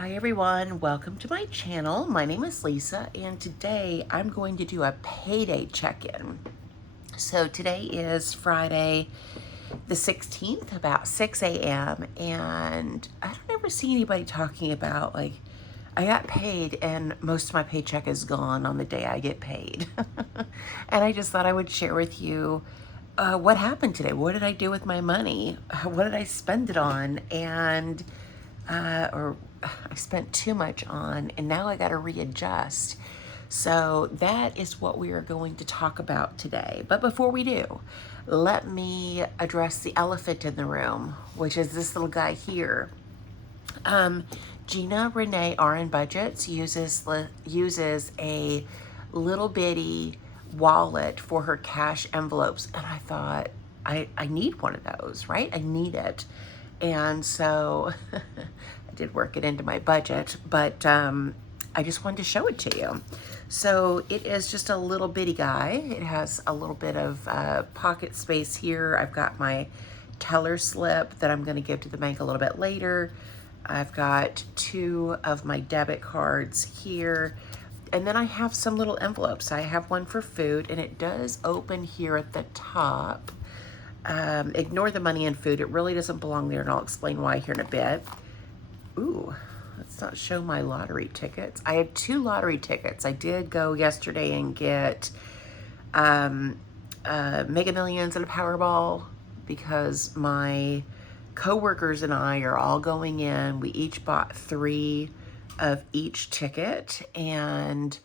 Hi everyone, welcome to my channel. My name is Lisa and today I'm going to do a payday check-in. So today is Friday the 16th, about 6 a.m. and I don't ever see anybody talking about like, I got paid and most of my paycheck is gone on the day I get paid. And I just thought I would share with you what happened today. What did I do with my money? What did I spend it on? And or I spent too much on, and now I got to readjust. So that is what we are going to talk about today. But before we do, let me address the elephant in the room, which is this little guy here. Gina Renee RN Budgets uses a little bitty wallet for her cash envelopes, and I thought I need one of those, right? I need it. And so I did work it into my budget, but I just wanted to show it to you. So it is just a little bitty guy. It has a little bit of pocket space here. I've got my teller slip that I'm going to give to the bank a little bit later. I've got 2 of my debit cards here. And then I have some little envelopes. I have one for food, and it does open here at the top. Ignore the money and food. It really doesn't belong there, and I'll explain why here in a bit. Ooh, let's not show my lottery tickets. I had 2 lottery tickets. I did go yesterday and get Mega Millions and a Powerball because my coworkers and I are all going in. We each bought 3 of each ticket, and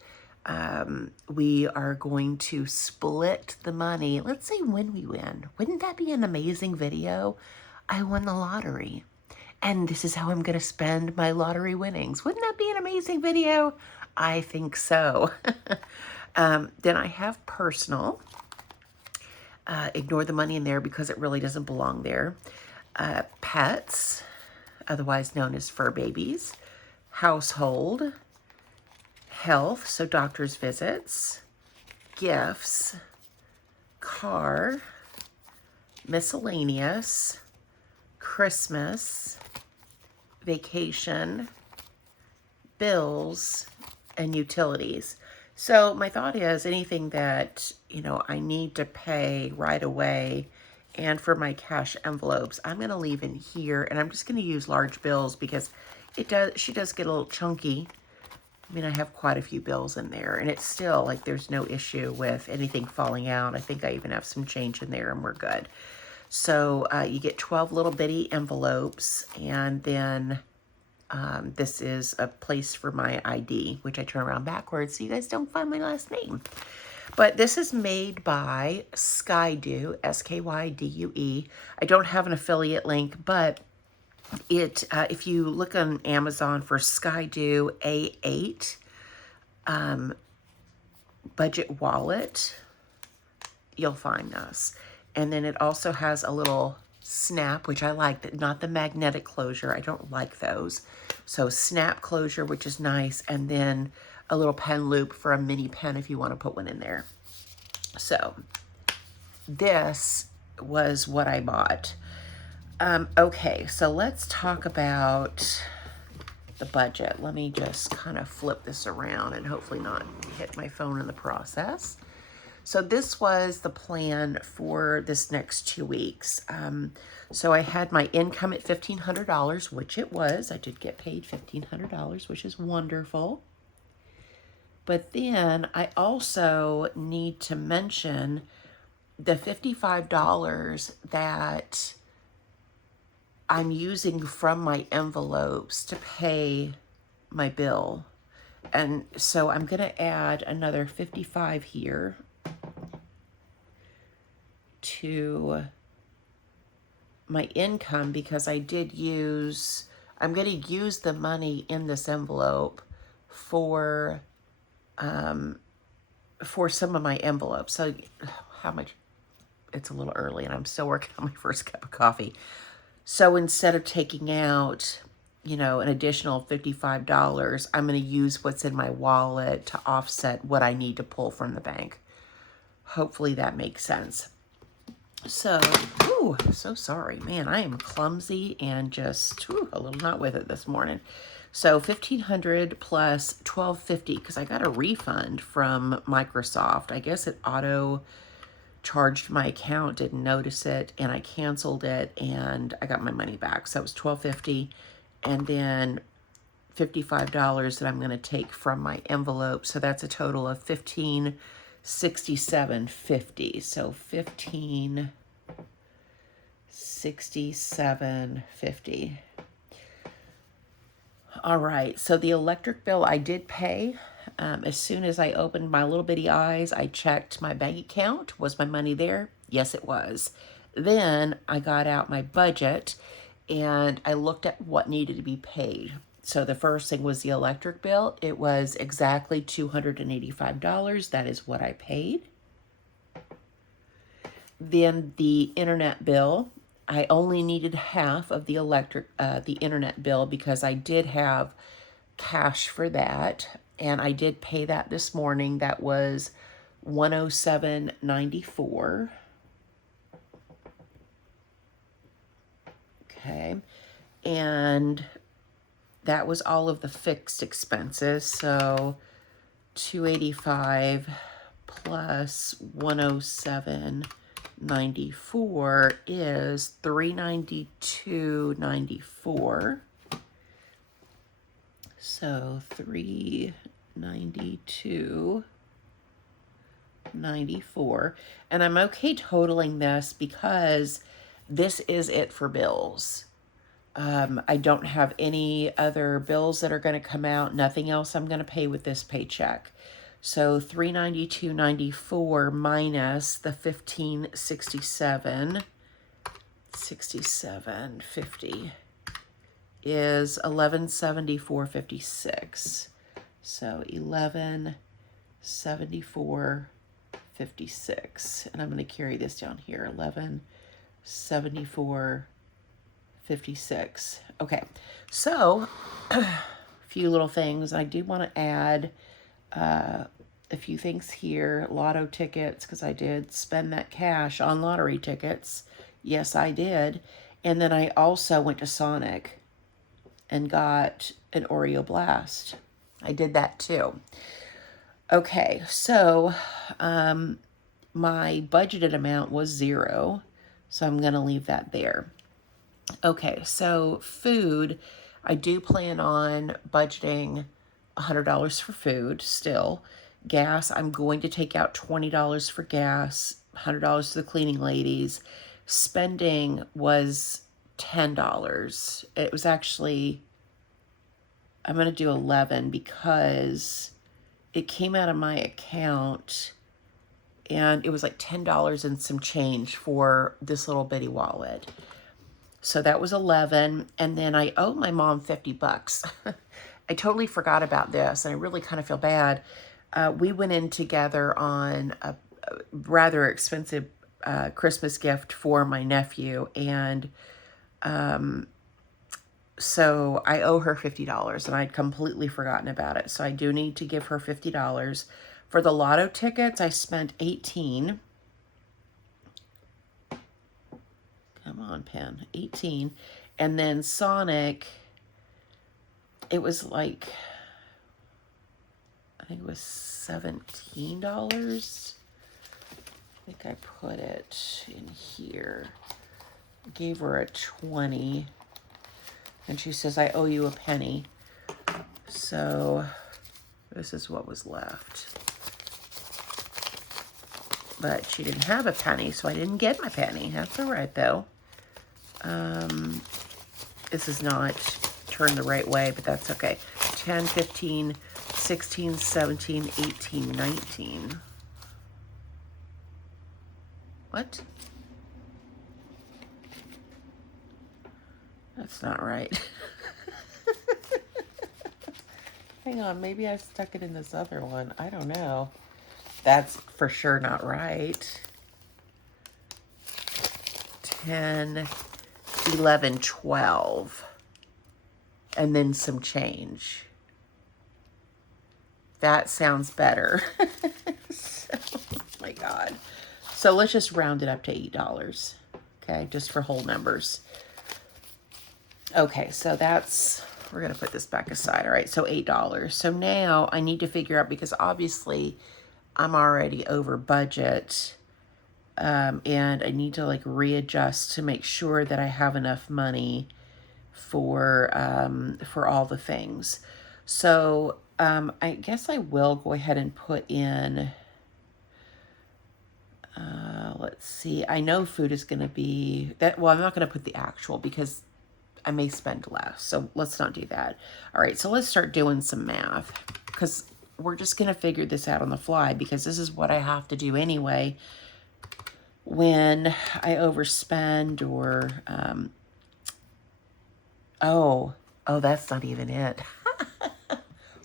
we are going to split the money. Let's say when we win. Wouldn't that be an amazing video? I won the lottery, and this is how I'm going to spend my lottery winnings. Wouldn't that be an amazing video? I think so. Then I have personal. Ignore the money in there because it really doesn't belong there. Pets, otherwise known as fur babies. Household. Health, so doctor's visits. Gifts. Car. Miscellaneous. Christmas. Vacation. Bills. And utilities. So my thought is anything that, I need to pay right away, and for my cash envelopes, I'm going to leave in here, and I'm just going to use large bills because she does get a little chunky. I mean, I have quite a few bills in there, and it's still like there's no issue with anything falling out. I think I even have some change in there, and we're good. So you get 12 little bitty envelopes, and then this is a place for my ID, which I turn around backwards so you guys don't find my last name. But this is made by Skydue, S-K-Y-D-U-E. I don't have an affiliate link, but if you look on Amazon for Skydue A8 budget wallet, you'll find us. And then it also has a little snap, which I like, not the magnetic closure. I don't like those. So snap closure, which is nice, and then a little pen loop for a mini pen if you want to put one in there. So this was what I bought. Okay, so let's talk about the budget. Let me just kind of flip this around and hopefully not hit my phone in the process. So this was the plan for this next 2 weeks. So I had my income at $1,500, which it was. I did get paid $1,500, which is wonderful. But then I also need to mention the $55 that I'm using from my envelopes to pay my bill. And so I'm going to add another $55 here to my income because I'm going to use the money in this envelope for some of my envelopes. So how much? It's a little early and I'm still working on my first cup of coffee. So instead of taking out, an additional $55, I'm going to use what's in my wallet to offset what I need to pull from the bank. Hopefully that makes sense. So, ooh, so sorry. Man, I am clumsy and just a little not with it this morning. So 1,500 plus 1,250 because I got a refund from Microsoft. I guess it auto charged my account, didn't notice it, and I canceled it, and I got my money back. So it was $1,250, and then $55 that I'm going to take from my envelope. So that's a total of $1,567.50. So $1,567.50. All right, so the electric bill I did pay. As soon as I opened my little bitty eyes, I checked my bank account. Was my money there? Yes, it was. Then I got out my budget and I looked at what needed to be paid. So the first thing was the electric bill. It was exactly $285. That is what I paid. Then the internet bill, I only needed half of the internet bill because I did have cash for that, and I did pay that this morning. That was $107.94. Okay, and that was all of the fixed expenses. So 285 plus 107.94 is $392.94. So $392.94. And I'm okay totaling this because this is it for bills. I don't have any other bills that are going to come out. Nothing else I'm going to pay with this paycheck. So $392.94 minus the $1,567.50 is $1,174.56. So $1,174.56, and I'm going to carry this down here. $1,174.56. Okay, so a few little things. I do want to add a few things here. Lotto tickets, because I did spend that cash on lottery tickets. Yes, I did. And then I also went to Sonic and got an Oreo Blast. I did that too. Okay, so my budgeted amount was $0, so I'm going to leave that there. Okay, so food, I do plan on budgeting $100 for food still. Gas, I'm going to take out $20 for gas, $100 to the cleaning ladies. Spending was $10. It was actually, I'm going to do 11 because it came out of my account and it was like $10 and some change for this little bitty wallet. So that was 11, and then I owe my mom $50. I totally forgot about this, and I really kind of feel bad. We went in together on a rather expensive Christmas gift for my nephew, and so I owe her $50, and I'd completely forgotten about it. So I do need to give her $50. For the lotto tickets, I spent $18. Come on, pen. 18. And then Sonic, it was like, I think it was $17. I think I put it in here. Gave her a 20. And she says, I owe you a penny. So this is what was left. But she didn't have a penny, so I didn't get my penny. That's all right, though. This is not turned the right way, but that's okay. 10, 15, 16, 17, 18, 19. What? That's not right. Hang on, maybe I stuck it in this other one. I don't know. That's for sure not right. 10, 11, 12. And then some change. That sounds better. So, oh my God. So let's just round it up to $8. Okay, just for whole numbers. Okay, so that's, we're going to put this back aside. All right, so $8. So now I need to figure out, because obviously I'm already over budget, and I need to like readjust to make sure that I have enough money for all the things. So I guess I will go ahead and put in, let's see, I know food is going to be, that. Well, I'm not going to put the actual because I may spend less. So let's not do that. All right, so let's start doing some math, because we're just going to figure this out on the fly, because this is what I have to do anyway when I overspend or, oh, that's not even it.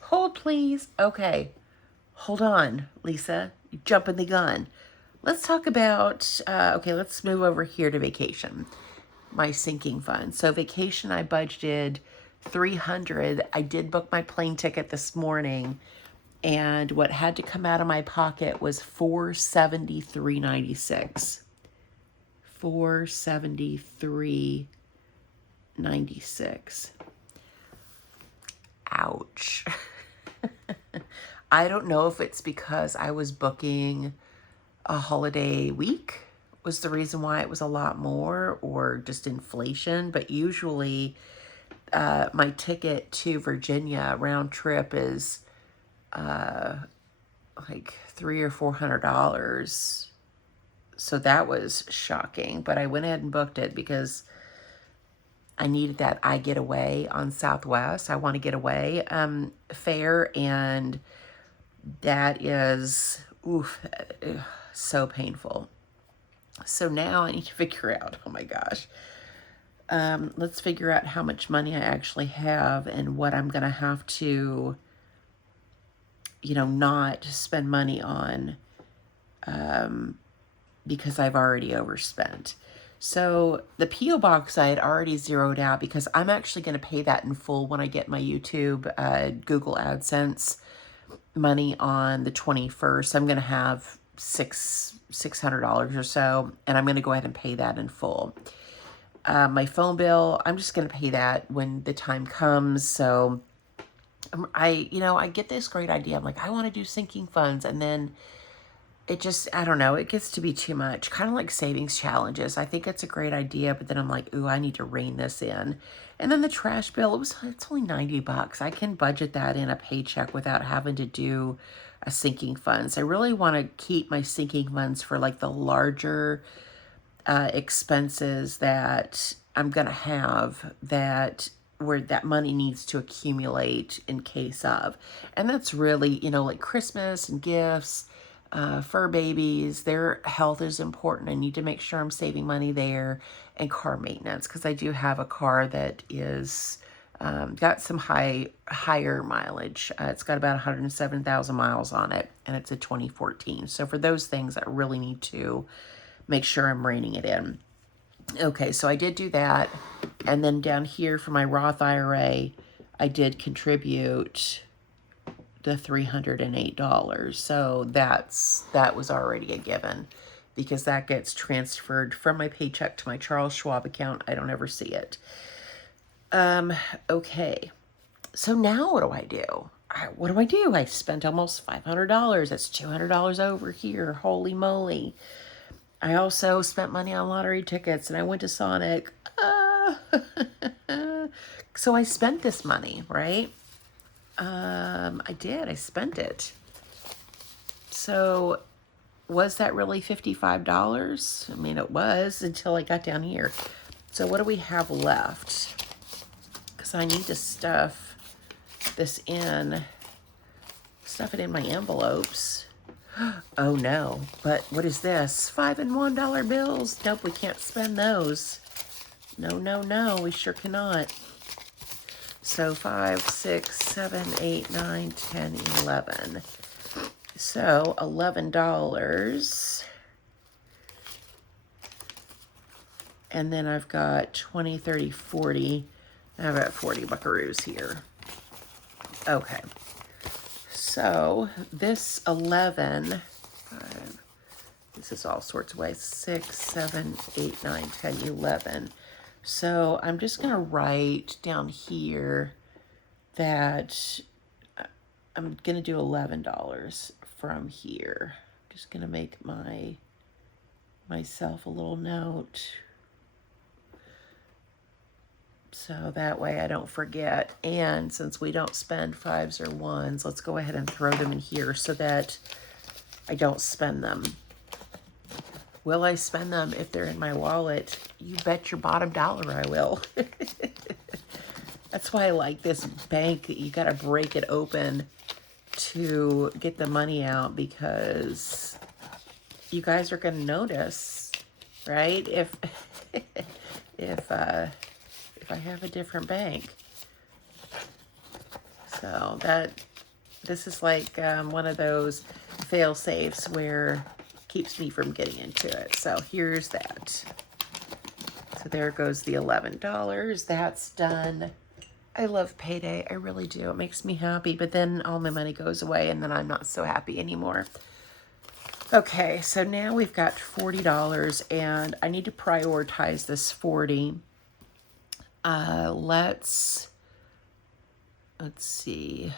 Hold, please. Okay, hold on, Lisa. You're jumping the gun. Let's talk about, okay, let's move over here to vacation. My sinking fund. So vacation, I budgeted $300. I did book my plane ticket this morning, and what had to come out of my pocket was $473.96. $473.96. Ouch. I don't know if it's because I was booking a holiday week was the reason why it was a lot more, or just inflation, but usually my ticket to Virginia round trip is like $300 or $400. So that was shocking, but I went ahead and booked it because I needed that I get away on Southwest. I want to get away fare, and that is so painful. So now I need to figure out, oh my gosh, let's figure out how much money I actually have and what I'm going to have to, not spend money on, because I've already overspent. So the P.O. box I had already zeroed out, because I'm actually going to pay that in full when I get my YouTube, Google AdSense money on the 21st. I'm going to have $600 or so, and I'm going to go ahead and pay that in full. My phone bill, I'm just going to pay that when the time comes. So I get this great idea. I'm like, I want to do sinking funds, and then it just, I don't know, it gets to be too much. Kind of like savings challenges. I think it's a great idea, but then I'm like, ooh, I need to rein this in. And then the trash bill, it's only $90. I can budget that in a paycheck without having to do a sinking funds. I really want to keep my sinking funds for like the larger expenses that I'm going to have, that where that money needs to accumulate in case of. And that's really, like Christmas and gifts, fur babies, their health is important. I need to make sure I'm saving money there, and car maintenance, because I do have a car that is got some higher mileage. It's got about 107,000 miles on it, and it's a 2014. So for those things, I really need to make sure I'm reining it in. Okay, so I did do that. And then down here for my Roth IRA, I did contribute the $308. So that was already a given, because that gets transferred from my paycheck to my Charles Schwab account. I don't ever see it. Okay. So now what do I do? I spent almost $500. That's $200 over here. Holy moly. I also spent money on lottery tickets, and I went to Sonic. So I spent this money, right? I did. I spent it. So was that really $55? I mean, it was until I got down here. So what do we have left? Because I need to stuff it in my envelopes. Oh no, but what is this? $5 and $1 bills. Nope, we can't spend those. No, we sure cannot. So 5, 6, 7, 8, 9, 10, 11. So $11. And then I've got 20, 30, 40. I've got 40 buckaroos here. Okay. So this 11, 5, This is all sorts of ways. 6, 7, 8, 9, 10, 11. So I'm just going to write down here that I'm going to do $11 from here. I'm just going to make myself a little note. So that way I don't forget. And since we don't spend 5s or 1s, let's go ahead and throw them in here so that I don't spend them. Will I spend them if they're in my wallet? You bet your bottom dollar I will. That's why I like this bank. You got to break it open to get the money out, because you guys are going to notice, right? If I have a different bank. So this is like one of those fail safes where keeps me from getting into it. So here's that. So there goes the $11. That's done. I love Payday. I really do. It makes me happy, but then all my money goes away and then I'm not so happy anymore. Okay, so now we've got $40 and I need to prioritize this 40. Let's see.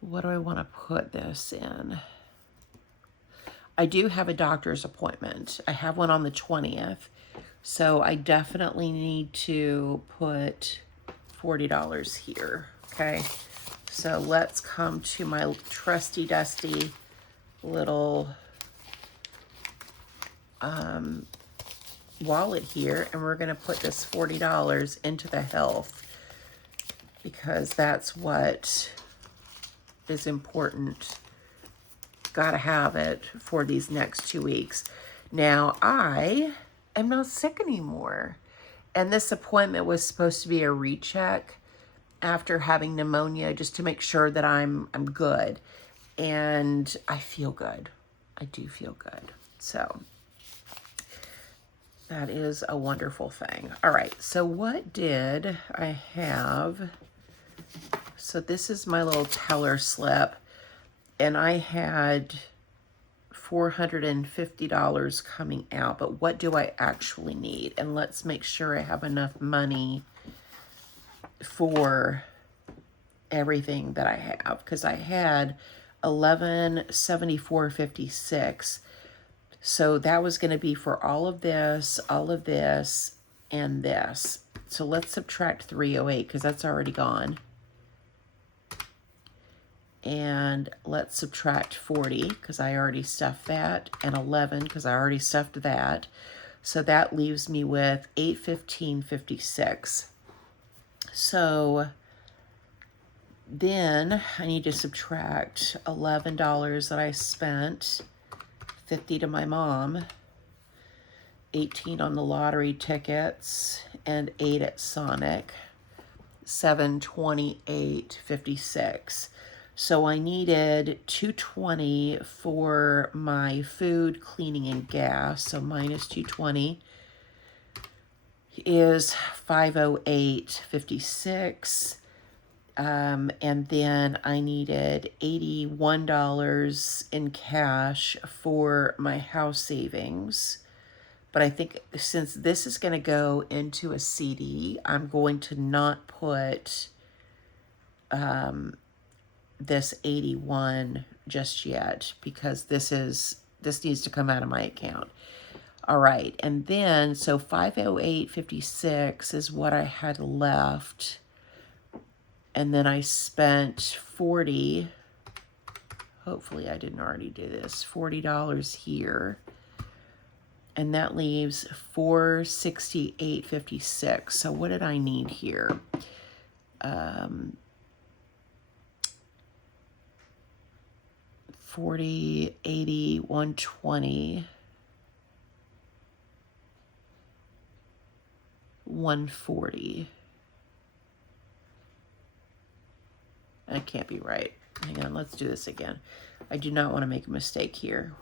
What do I want to put this in? I do have a doctor's appointment. I have one on the 20th. So I definitely need to put $40 here. Okay. So let's come to my trusty dusty little wallet here, and we're going to put this $40 into the health, because that's what is important. Got to have it for these next 2 weeks. Now, I am not sick anymore, and this appointment was supposed to be a recheck after having pneumonia, just to make sure that I'm good, and I feel good. I do feel good. So that is a wonderful thing. All right, so what did I have? So this is my little teller slip, and I had $450 coming out, but what do I actually need? And let's make sure I have enough money for everything that I have, because I had $1174.56. So that was going to be for all of this, and this. So let's subtract 308 because that's already gone. And let's subtract 40 because I already stuffed that, and 11 because I already stuffed that. So that leaves me with $815.56. So then I need to subtract $11 that I spent, 50 to my mom, 18 on the lottery tickets, and 8 at Sonic, $728.56. So I needed $220 for my food, cleaning, and gas. So minus $220 is $508.56. And then I needed $81 in cash for my house savings. But I think since this is going to go into a CD, I'm going to not put this 81 just yet, because this needs to come out of my account. All right, and then so $508.56 is what I had left. And then I spent 40, hopefully I didn't already do this, $40 here. And that leaves $468.56. So what did I need here? 40, 80, 120, 140. That can't be right. Hang on, let's do this again. I do not want to make a mistake here.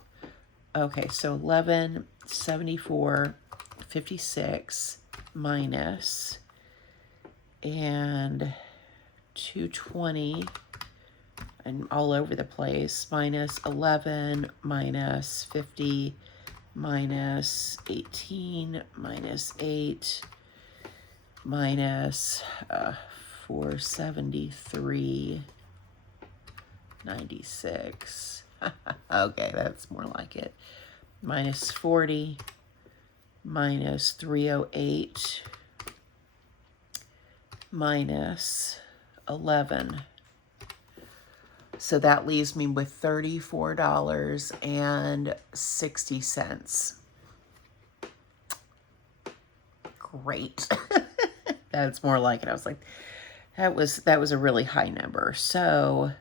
Okay, so 1174.56 minus, and 220. I and all over the place. Minus 11, minus 50, minus 18, minus 8, minus 473.96. Okay, that's more like it. Minus 40, minus 308, minus 11. So that leaves me with $34.60. Great. That's more like it. I was like, that was a really high number. So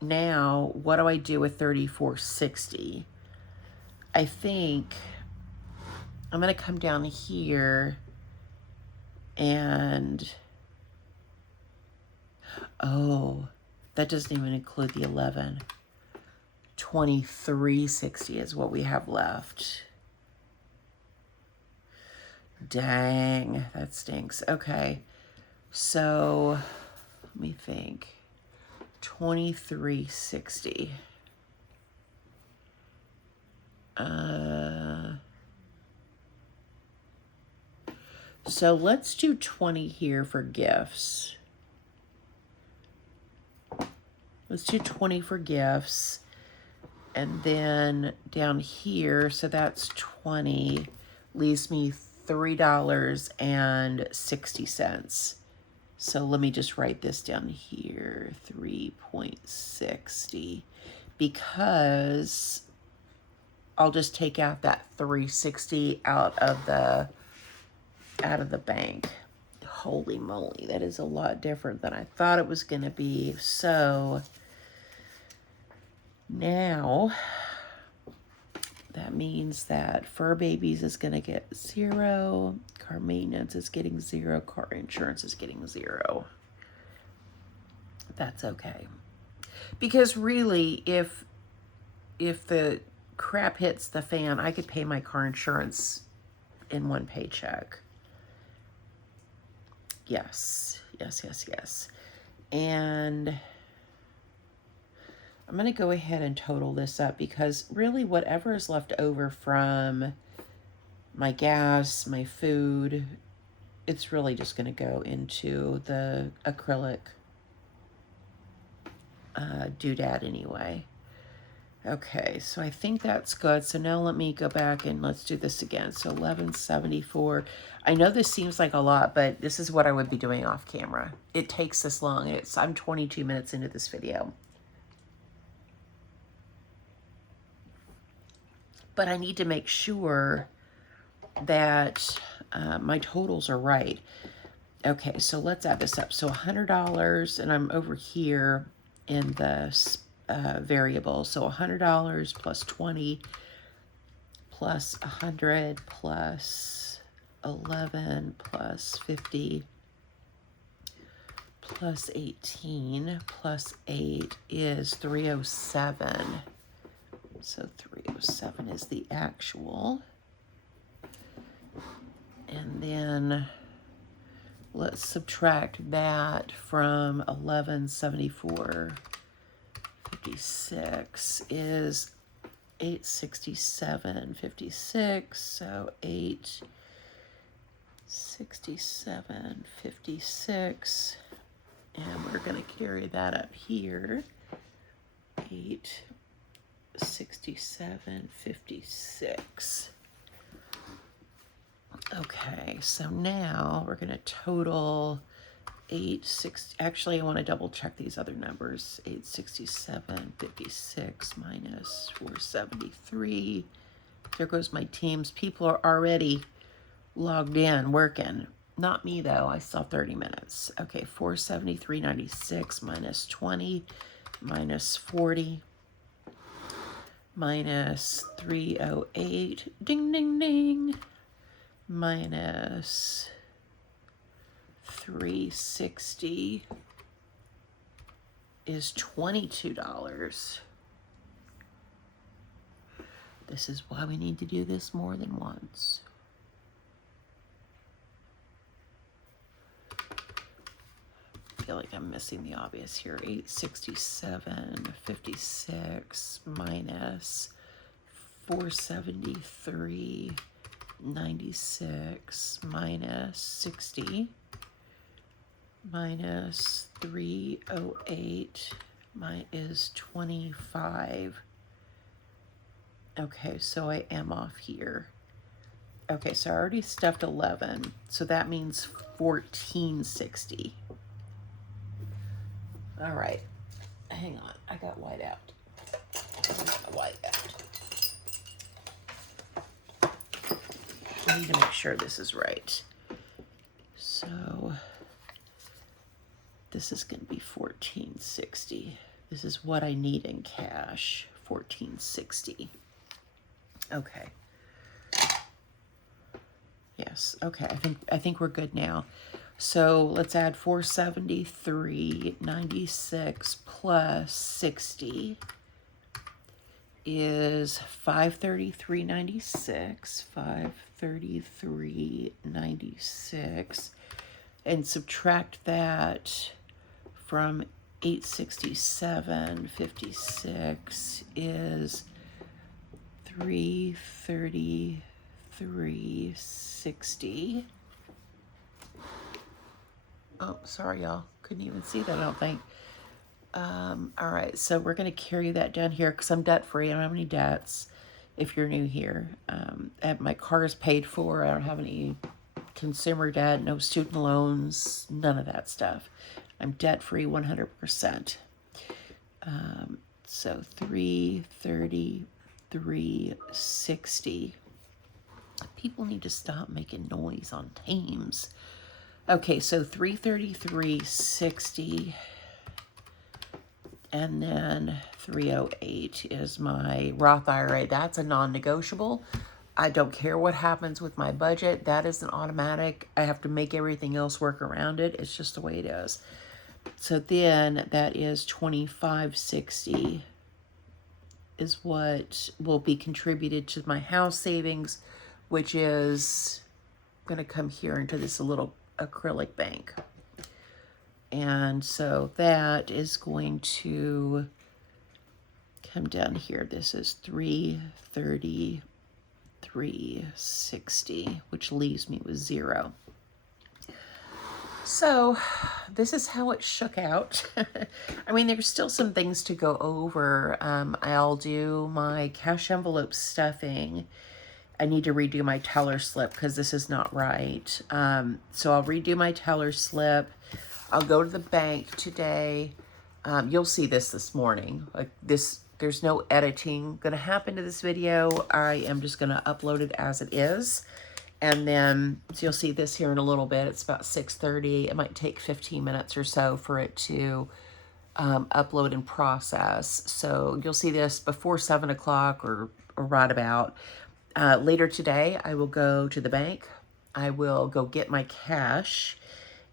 now what do I do with $34.60? I think I'm going to come down here and, oh, that doesn't even include the 11. $23.60 is what we have left. Dang, that stinks. Okay, so let me think. $23.60. So let's do 20 here for gifts. Let's do 20 for gifts. And then down here, so that's 20, leaves me $3.60. So let me just write this down here, 3.60, because I'll just take out that 360 out of the bank. Holy moly, that is a lot different than I thought it was going to be. So now that means that Fur Babies is going to get 0. Car maintenance is getting 0. Car insurance is getting 0. That's okay. Because really, if the crap hits the fan, I could pay my car insurance in one paycheck. Yes, yes, yes, yes. And I'm going to go ahead and total this up, because really whatever is left over from my gas, my food, it's really just going to go into the acrylic doodad anyway. Okay, so I think that's good. So now let me go back and let's do this again. So 1174. I know this seems like a lot, but this is what I would be doing off camera. It takes this long. I'm 22 minutes into this video. But I need to make sure that my totals are right. Okay, so let's add this up. So $100, and I'm over here in the variable. So $100 plus 20 plus 100 plus 11 plus 50 plus 18 plus 8 is 307. So 307 is the actual. And then let's subtract that from 1174.56 is 867.56. So 867.56. And we're going to carry that up here. 867.56. Okay, so now we're going to total 860. Actually, I want to double check these other numbers. 867.56 minus 473. There goes my teams. People are already logged in, working. Not me, though. I saw 30 minutes. Okay, 473.96 minus 20 minus 40 minus 308. Ding, ding, ding. Minus 360 is $22. This is why we need to do this more than once. feel like I'm missing the obvious here. 867.56 minus 473.96 minus 60 minus 308 is 25. Okay, so I am off here. Okay, so I already stuffed 11, so that means 1460. All right, hang on, I got white out. I need to make sure this is right. So this is going to be 1460. This is what I need in cash, 1460. Okay. Yes, okay, I think we're good now. So let's add 473.96 plus 60 is 533.96, 533.96, and subtract that from 867.56 is 333.60. Oh, sorry, y'all. Couldn't even see that, I don't think. All right, so we're going to carry that down here because I'm debt-free. I don't have any debts if you're new here. My car is paid for. I don't have any consumer debt, no student loans, none of that stuff. I'm debt-free 100%. So 333.60. People need to stop making noise on Teams. Okay, so 333.60, and then 308 is my Roth IRA. That's a non-negotiable. I don't care what happens with my budget. That is an automatic. I have to make everything else work around it. It's just the way it is. So then that is 2560 is what will be contributed to my house savings, which is going to come here into this little acrylic bank. And so that is going to come down here. This is 333.60, which leaves me with 0. So this is how it shook out. I mean, there's still some things to go over. I'll do my cash envelope stuffing. I need to redo my teller slip because this is not right. So I'll redo my teller slip. I'll go to the bank today. You'll see this morning. Like this, there's no editing going to happen to this video. I am just going to upload it as it is. And then, so you'll see this here in a little bit. It's about 6:30. It might take 15 minutes or so for it to upload and process. So you'll see this before 7 o'clock or right about. Later today, I will go to the bank. I will go get my cash,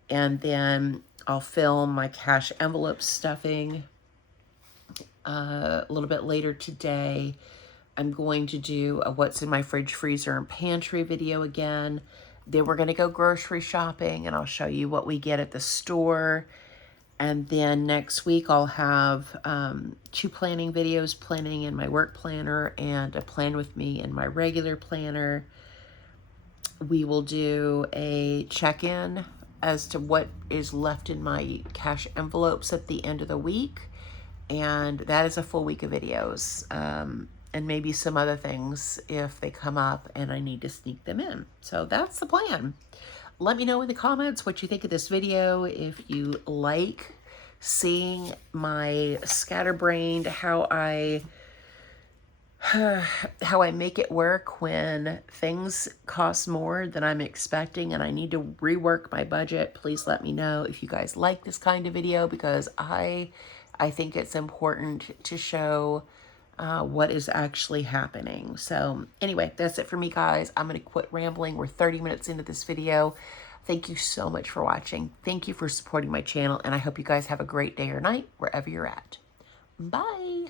and then I'll film my cash envelope stuffing. A little bit later today, I'm going to do a what's in my fridge, freezer, and pantry video again. Then we're going to go grocery shopping, and I'll show you what we get at the store. And then next week, I'll have 2 planning videos, planning in my work planner and a plan with me in my regular planner. We will do a check-in as to what is left in my cash envelopes at the end of the week. And that is a full week of videos. And maybe some other things if they come up and I need to sneak them in. So that's the plan. Let me know in the comments what you think of this video. If you like seeing my scatterbrained, how I make it work when things cost more than I'm expecting and I need to rework my budget, please let me know if you guys like this kind of video, because I think it's important to show what is actually happening. So anyway, that's it for me, guys. I'm going to quit rambling. We're 30 minutes into this video. Thank you so much for watching. Thank you for supporting my channel, and I hope you guys have a great day or night wherever you're at. Bye.